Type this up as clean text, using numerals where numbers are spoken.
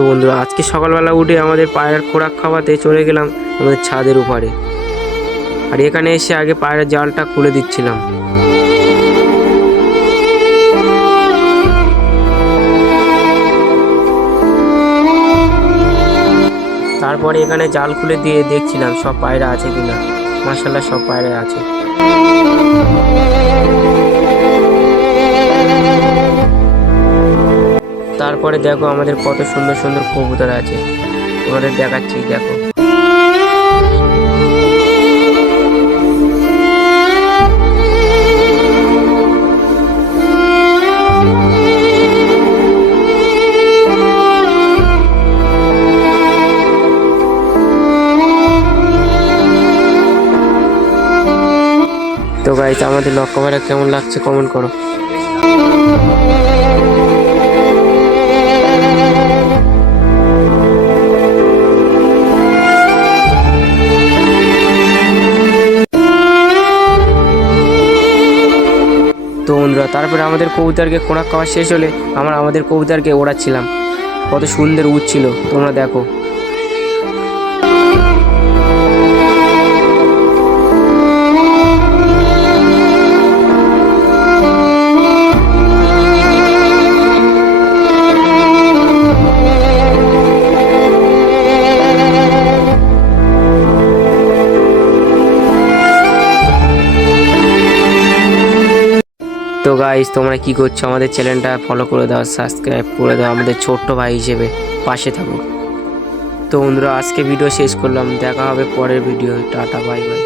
তো বন্ধুরা আজকে সকালবেলা উঠে আমাদের পায়রার খোরাক খাওয়াতে চলে গেলাম আমাদের ছাদের উপরে। আর এখানে এসে আগে পায়রার জালটা খুলে দিচ্ছিলাম। তারপরে এখানে জাল খুলে দিয়ে দেখছিলাম সব পায়রা আছে কিনা। মাশাআল্লাহ সব পায়রা আছে। তারপরে দেখো আমাদের কত সুন্দর সুন্দর কবুতর আছে, তোমাদের দেখাচ্ছি দেখো। তো গাইস আমাদের লক্ষ্য পায়রা কেমন লাগছে কমেন্ট করো। তো বন্ধুরা তারপরে আমাদের কবুতরকে খোরাক খাওয়া শেষ হলে আমাদের কবুতরকে ওড়াচ্ছিলাম, কত সুন্দর উড়ছিল তোমরা দেখো। তো গাইস তোমরা কি করছো, আমাদের চ্যানেলটা ফলো করে দাও, সাবস্ক্রাইব করে দাও, আমাদের ছোট্ট ভাই হিসেবে পাশে থাকো। তো বন্ধুরা আজকে ভিডিও শেষ করলাম, দেখা হবে পরের ভিডিও। Tata bye bye.